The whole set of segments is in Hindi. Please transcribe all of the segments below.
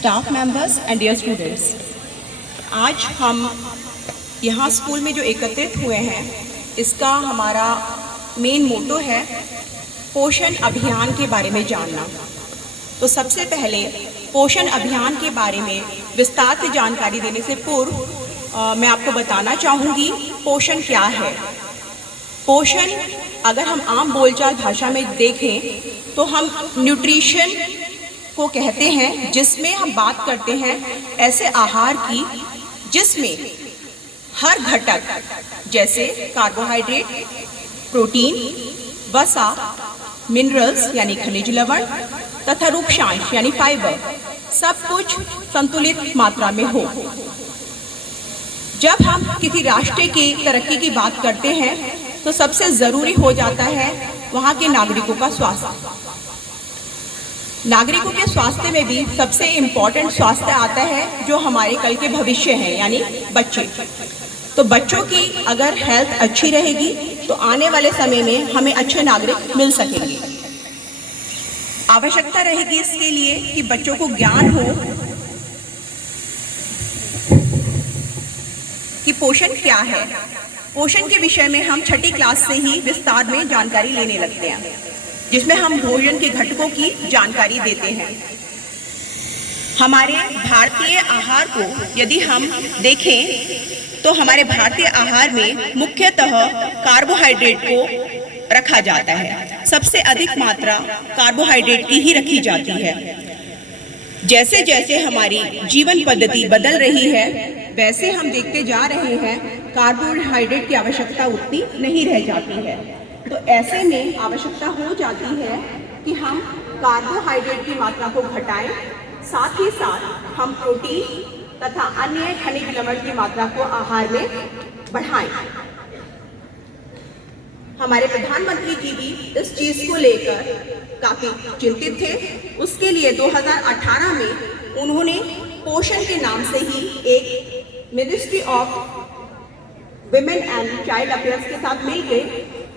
Staff members and dear students, आज हम यहाँ स्कूल में जो एकत्रित हुए हैं, इसका हमारा मेन मोटो है पोषण अभियान के बारे में जानना। तो सबसे पहले पोषण अभियान के बारे में विस्तार से जानकारी देने से पूर्व मैं आपको बताना चाहूँगी पोषण क्या है। पोषण अगर हम आम बोलचाल भाषा में देखें तो हम न्यूट्रिशन को कहते हैं, जिसमें हम बात करते हैं ऐसे आहार की जिसमें हर घटक जैसे कार्बोहाइड्रेट, प्रोटीन, वसा, मिनरल्स यानी खनिज लवण तथा रूक्षांश यानी फाइबर सब कुछ संतुलित मात्रा में हो। जब हम किसी राष्ट्र की तरक्की की बात करते हैं तो सबसे ज़रूरी हो जाता है वहाँ के नागरिकों का स्वास्थ्य। नागरिकों के स्वास्थ्य में भी सबसे इम्पॉर्टेंट स्वास्थ्य आता है जो हमारे कल के भविष्य हैं यानी बच्चे। तो बच्चों की अगर हेल्थ अच्छी रहेगी तो आने वाले समय में हमें अच्छे नागरिक मिल सकेंगे। आवश्यकता रहेगी इसके लिए कि बच्चों को ज्ञान हो कि पोषण क्या है। पोषण के विषय में हम छठी क्लास से ही विस्तार में जानकारी लेने लगते हैं, जिसमें हम भोजन के घटकों की जानकारी देते हैं। हमारे भारतीय आहार को यदि हम देखें तो हमारे भारतीय आहार में मुख्यतः कार्बोहाइड्रेट को रखा जाता है। सबसे अधिक मात्रा कार्बोहाइड्रेट की ही रखी जाती है। जैसे जैसे हमारी जीवन पद्धति बदल रही है वैसे हम देखते जा रहे हैं कार्बोहाइड्रेट की आवश्यकता उतनी नहीं रह जाती है। तो ऐसे में आवश्यकता हो जाती है कि हम कार्बोहाइड्रेट की मात्रा को घटाएं, साथ ही साथ हम प्रोटीन तथा अन्य खनिज लवण की मात्रा को आहार में बढ़ाएं। हमारे प्रधानमंत्री जी भी इस चीज़ को लेकर काफ़ी चिंतित थे। उसके लिए 2018 में उन्होंने पोषण के नाम से ही एक ministry of women and child affairs के साथ मिलकर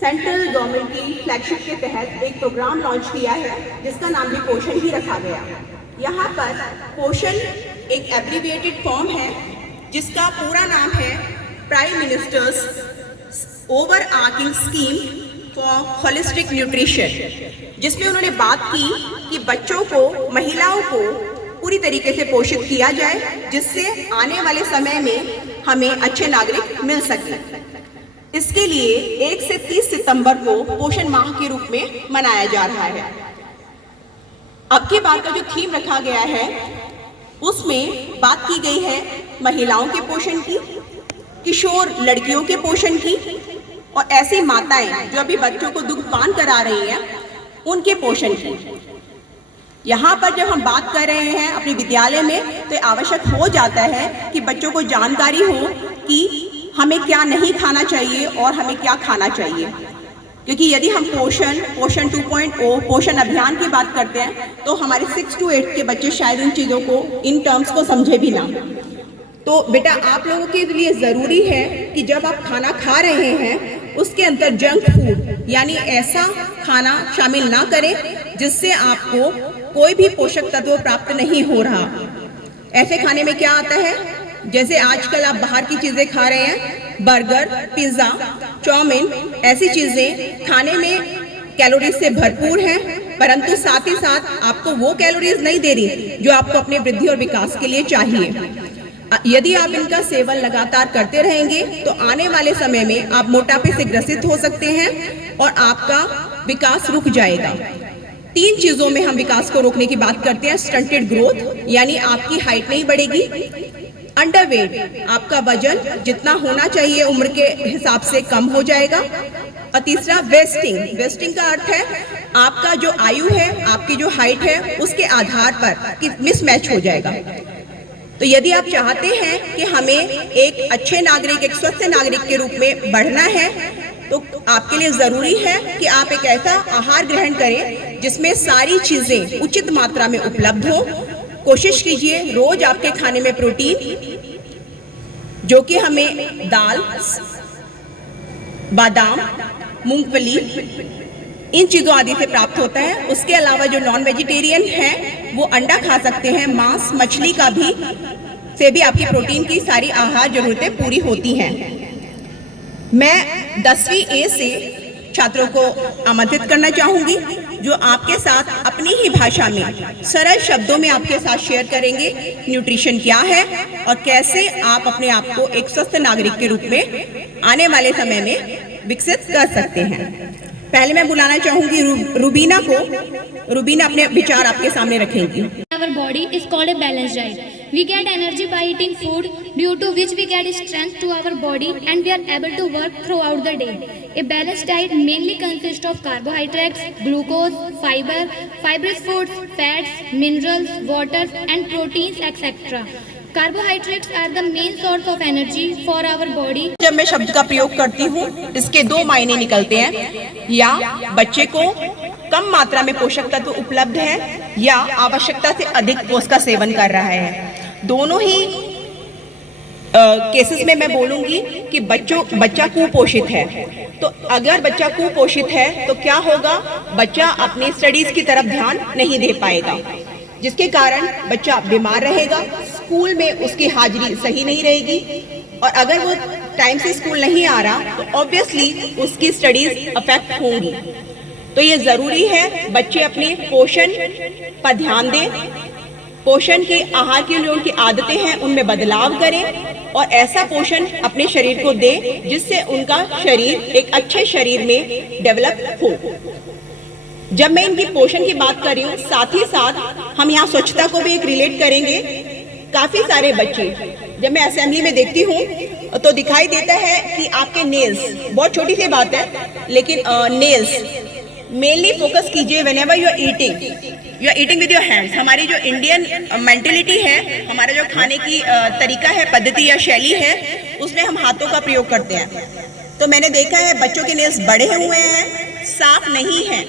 सेंट्रल गवर्नमेंट की फ्लैगशिप के तहत एक प्रोग्राम लॉन्च किया है, जिसका नाम भी पोषण ही रखा गया। यहाँ पर पोषण एक एब्रिविएटेड फॉर्म है जिसका पूरा नाम है prime ministers overarching scheme for holistic nutrition, जिसमें उन्होंने बात की कि बच्चों को, महिलाओं को पूरी तरीके से पोषित किया जाए, जिससे आने वाले समय में हमें अच्छे नागरिक मिल सकें। इसके लिए 1 से 30 सितंबर को पोषण माह के रूप में मनाया जा रहा है। अब की बार का जो थीम रखा गया है उसमें बात की गई है महिलाओं के पोषण की, किशोर लड़कियों के पोषण की और ऐसी माताएं जो अभी बच्चों को दुग्धपान करा रही हैं उनके पोषण की। यहाँ पर जब हम बात कर रहे हैं अपने विद्यालय में तो आवश्यक हो जाता है कि बच्चों को जानकारी हो कि हमें क्या नहीं खाना चाहिए और हमें क्या खाना चाहिए। क्योंकि यदि हम पोषण 2.0 पोषण अभियान की बात करते हैं तो हमारे 6 to 8 के बच्चे शायद इन चीज़ों को, इन टर्म्स को समझे भी ना। तो बेटा आप लोगों के लिए ज़रूरी है कि जब आप खाना खा रहे हैं उसके अंदर जंक फूड यानी ऐसा खाना शामिल ना करें जिससे आपको कोई भी पोषक तत्व प्राप्त नहीं हो रहा। ऐसे खाने में क्या आता है, जैसे आजकल आप बाहर की चीज़ें खा रहे हैं, बर्गर, पिज़्ज़ा, चाउमीन, ऐसी चीज़ें खाने में कैलोरीज से भरपूर हैं, परंतु साथ ही साथ आपको वो कैलोरीज नहीं दे रही जो आपको अपने वृद्धि और विकास के लिए चाहिए। यदि आप इनका सेवन लगातार करते रहेंगे तो आने वाले समय में आप मोटापे से ग्रसित हो सकते हैं और आपका विकास रुक जाएगा। 3 चीज़ों में हम विकास को रोकने की बात करते हैं। स्टंटेड ग्रोथ यानी आपकी हाइट नहीं बढ़ेगी, अंडरवेट आपका वजन जितना होना चाहिए उम्र के हिसाब से कम हो जाएगा, और तीसरा वेस्टिंग का अर्थ है आपका जो आयु है, आपकी जो हाइट है उसके आधार पर मिसमैच हो जाएगा। तो यदि आप चाहते हैं कि हमें एक अच्छे नागरिक, एक स्वस्थ नागरिक के रूप में बढ़ना है तो आपके लिए ज़रूरी है कि आप एक ऐसा आहार ग्रहण करें जिसमें सारी चीज़ें उचित मात्रा में उपलब्ध हो। कोशिश कीजिए रोज आपके खाने में प्रोटीन, जो कि हमें दाल, बादाम, मूंगफली, इन चीज़ों आदि से प्राप्त होता है। उसके अलावा जो नॉन वेजिटेरियन हैं वो अंडा खा सकते हैं, मांस मछली का भी से भी आपकी प्रोटीन की सारी आहार जरूरतें पूरी होती हैं। मैं 10वीं ए से छात्रों को आमंत्रित करना चाहूंगी जो आपके साथ अपनी ही भाषा में सरल शब्दों में आपके साथ शेयर करेंगे न्यूट्रिशन क्या है और कैसे आप अपने आप को एक स्वस्थ नागरिक के रूप में आने वाले समय में विकसित कर सकते हैं। पहले मैं बुलाना चाहूंगी रुबीना को। रुबीना अपने विचार आपके सामने रखेंगी। Our body is called a balanced diet. We get energy by eating food, due to which we get strength to our body and we are able to work throughout the day. A balanced diet mainly consists of carbohydrates, glucose, fiber, fibrous foods, fats, minerals, water and proteins, etc. Carbohydrates are the main source of energy for our body. जब मैं शब्द का प्रयोग करती हूँ इसके दो मायने निकलते हैं, या बच्चे को कम मात्रा में पोषक तत्व उपलब्ध है या आवश्यकता से अधिक उसका सेवन कर रहा है। दोनों ही केसेस में मैं बोलूंगी कि बच्चा कुपोषित है। तो अगर बच्चा कुपोषित है तो क्या होगा, बच्चा अपनी स्टडीज की तरफ ध्यान नहीं दे पाएगा, जिसके कारण बच्चा बीमार रहेगा, स्कूल में उसकी हाजिरी सही नहीं रहेगी और अगर वो टाइम से स्कूल नहीं आ रहा तो ऑब्वियसली उसकी स्टडीज अफेक्ट होंगी। तो ये जरूरी है बच्चे अपने पोषण पर ध्यान दें, पोषण के आहार की जो उनकी आदतें हैं उनमें बदलाव करें और ऐसा पोषण अपने शरीर को दें जिससे उनका शरीर एक अच्छे शरीर में डेवलप हो। जब मैं इनकी पोषण की बात कर रही हूँ साथ ही साथ हम यहाँ स्वच्छता को भी एक रिलेट करेंगे। काफी सारे बच्चे जब मैं असेंबली में देखती हूँ तो दिखाई देता है कि आपके नेल्स, बहुत छोटी सी बात है लेकिन नेल्स मेनली फोकस कीजिए whenever you are eating with your hands. हमारी जो इंडियन मेंटेलिटी है, हमारा जो खाने की तरीका है, पद्धति या शैली है, उसमें हम हाथों का प्रयोग करते हैं। तो मैंने देखा है बच्चों के नेल्स बड़े हुए हैं, साफ नहीं हैं।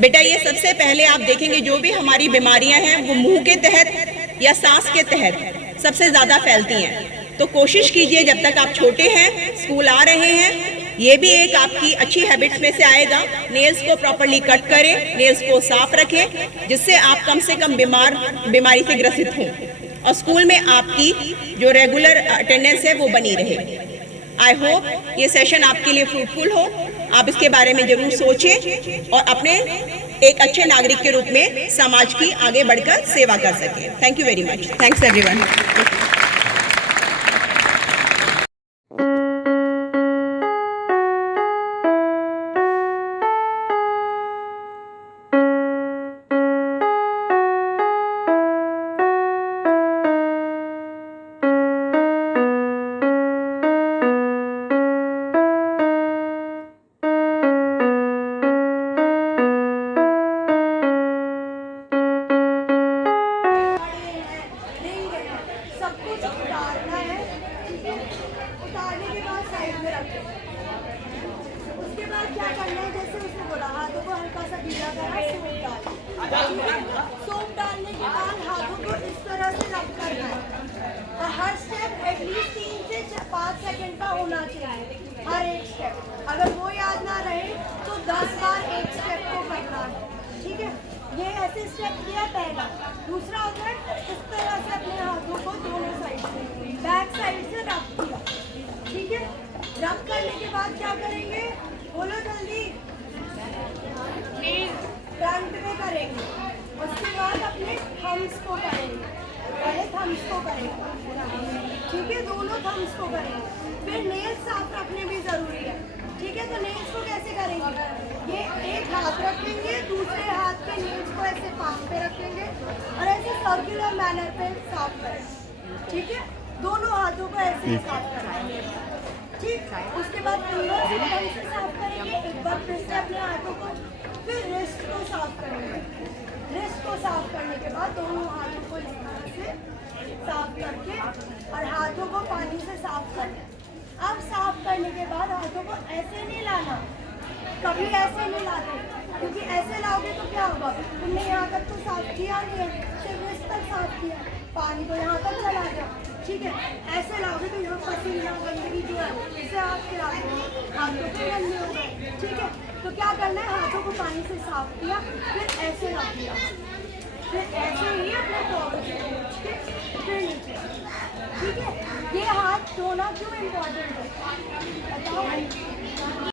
बेटा ये सबसे पहले आप देखेंगे जो भी हमारी बीमारियां हैं वो मुंह के तहत या सांस के तहत सबसे ज्यादा फैलती हैं। तो कोशिश कीजिए जब तक आप छोटे हैं, स्कूल आ रहे हैं, ये भी एक आपकी अच्छी हैबिट्स में से आएगा, नेल्स को प्रॉपर्ली कट करें, नेल्स को साफ रखें, जिससे आप कम से कम बीमारी से ग्रसित हों और स्कूल में आपकी जो रेगुलर अटेंडेंस है वो बनी रहे। आई होप ये सेशन आपके लिए फ्रूटफुल हो, आप इसके बारे में जरूर सोचें और अपने एक अच्छे नागरिक के रूप में समाज की आगे बढ़कर सेवा कर सकें। Thank you very much. Thanks everyone. उसके बाद क्या करना है, जैसे उसने बोला हाथों को हल्का सा गीला करा, सोप डालने के बाद हाथों को इस तरह से रब करना है और हर स्टेप एटलीस्ट 3 से 5 सेकंड का होना चाहिए हर एक स्टेप। अगर वो याद ना रहे तो 10 बार एक स्टेप को करना है, ठीक है। ये ऐसे स्टेप किया पहला। दूसरा होता है इस तरह से अपने हाथों को दोनों साइड से बैक साइड से रब किया, ठीक है। रब करने के बाद क्या करेंगे, बोलो जल्दी, फ्रंट में करेंगे। उसके बाद अपने थम्स को करेंगे, पहले थम्स को करेंगे, ठीक है, दोनों थम्स को करेंगे। फिर नेल्स साफ रखने भी जरूरी है, ठीक है। तो नेल्स को कैसे करेंगे, ये एक हाथ रखेंगे, दूसरे हाथ के नेल्स को ऐसे पाम पे रखेंगे और ऐसे सर्कुलर मैनर पे साफ करेंगे, ठीक है। दोनों हाथों को ऐसे साफ कराएंगे, ठीक। उसके बाद फिंगर से साफ करेंगे, एक बार फिर से अपने हाथों को, फिर रिस्ट को साफ करेंगे। रिस्ट को साफ करने के बाद दोनों हाथों को इस तरह से साफ करके और हाथों को पानी से साफ करना। अब साफ करने के बाद हाथों को ऐसे नहीं लाना, कभी ऐसे नहीं लाते, क्योंकि ऐसे लाओगे तो क्या होगा, तुमने यहाँ तक तो साफ किया नहीं है, सिर्फ रिस्ट तक साफ किया, पानी तो यहाँ तक चला गया, ठीक है। ऐसे लाओगे तो यहाँ पसीना गंदगी जो है इसे आप खिला दो, हाथों पे गंदे हो गए, ठीक है। तो क्या करना है, हाथों को पानी से साफ किया, फिर ऐसे रख दिया, फिर ऐसे ही अपने टॉवल से पोंछ के फिर नीचे। ठीक है, ये हाथ धोना क्यों इम्पोर्टेंट है बताओ।